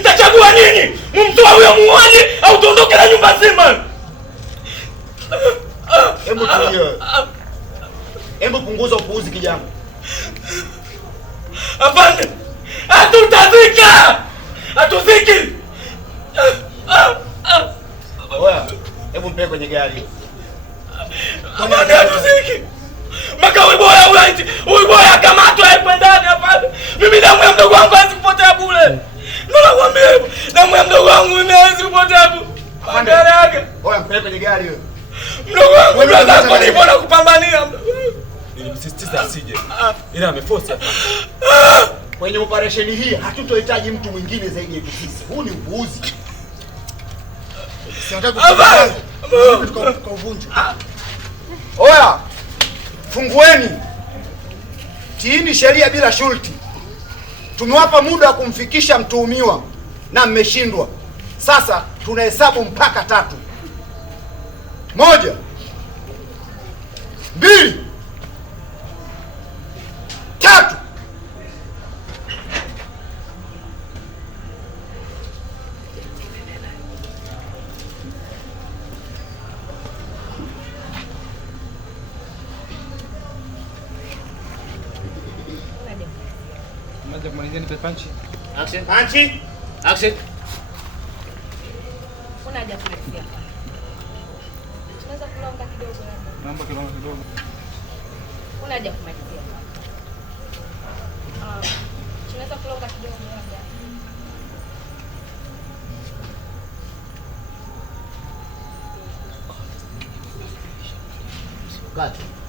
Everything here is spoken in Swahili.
Mtachagua nini? Mumtoa huyo muuaji au tuondoke na nyumba nzima? Hebu tulia. Hebu punguza upuuzi kijana. Hapana. Hatutazika. Hatuziki. Oya, hebu mpe kwenye gari. Hapana, hatuziki. Maka huyu boya akamatwa hapo ndani hapa. Mimi damu ya mdogo wangu haiwezi kupotea bure. Nakwambia hivyo. Damu ya mdogo wangu mimi haiwezi kupotea bure. Andale yake. Oya, mpe kwenye gari wewe. Mdogo wangu ndio zako nipo na kupambania. Nilimsisitiza asije. Ila ameforce hapa. Kwenye operation hii hatutohitaji mtu mwingine zaidi yetu sisi. Huu ni upuuzi. Siataka tukavunja. Oya, fungueni. Tiini sheria bila shurti. Tumewapa muda wa kumfikisha mtuhumiwa na mmeshindwa. Sasa tunahesabu mpaka 3. 1, 2, 3. Mmoja kumalizia nipe punch. Action, punch. Action. Una haja kulefia. Tunaweza kulonga kidogo labda. Naomba kilonga kidogo. Una haja kumalizia. Tunaweza kulonga kidogo labda. Kati.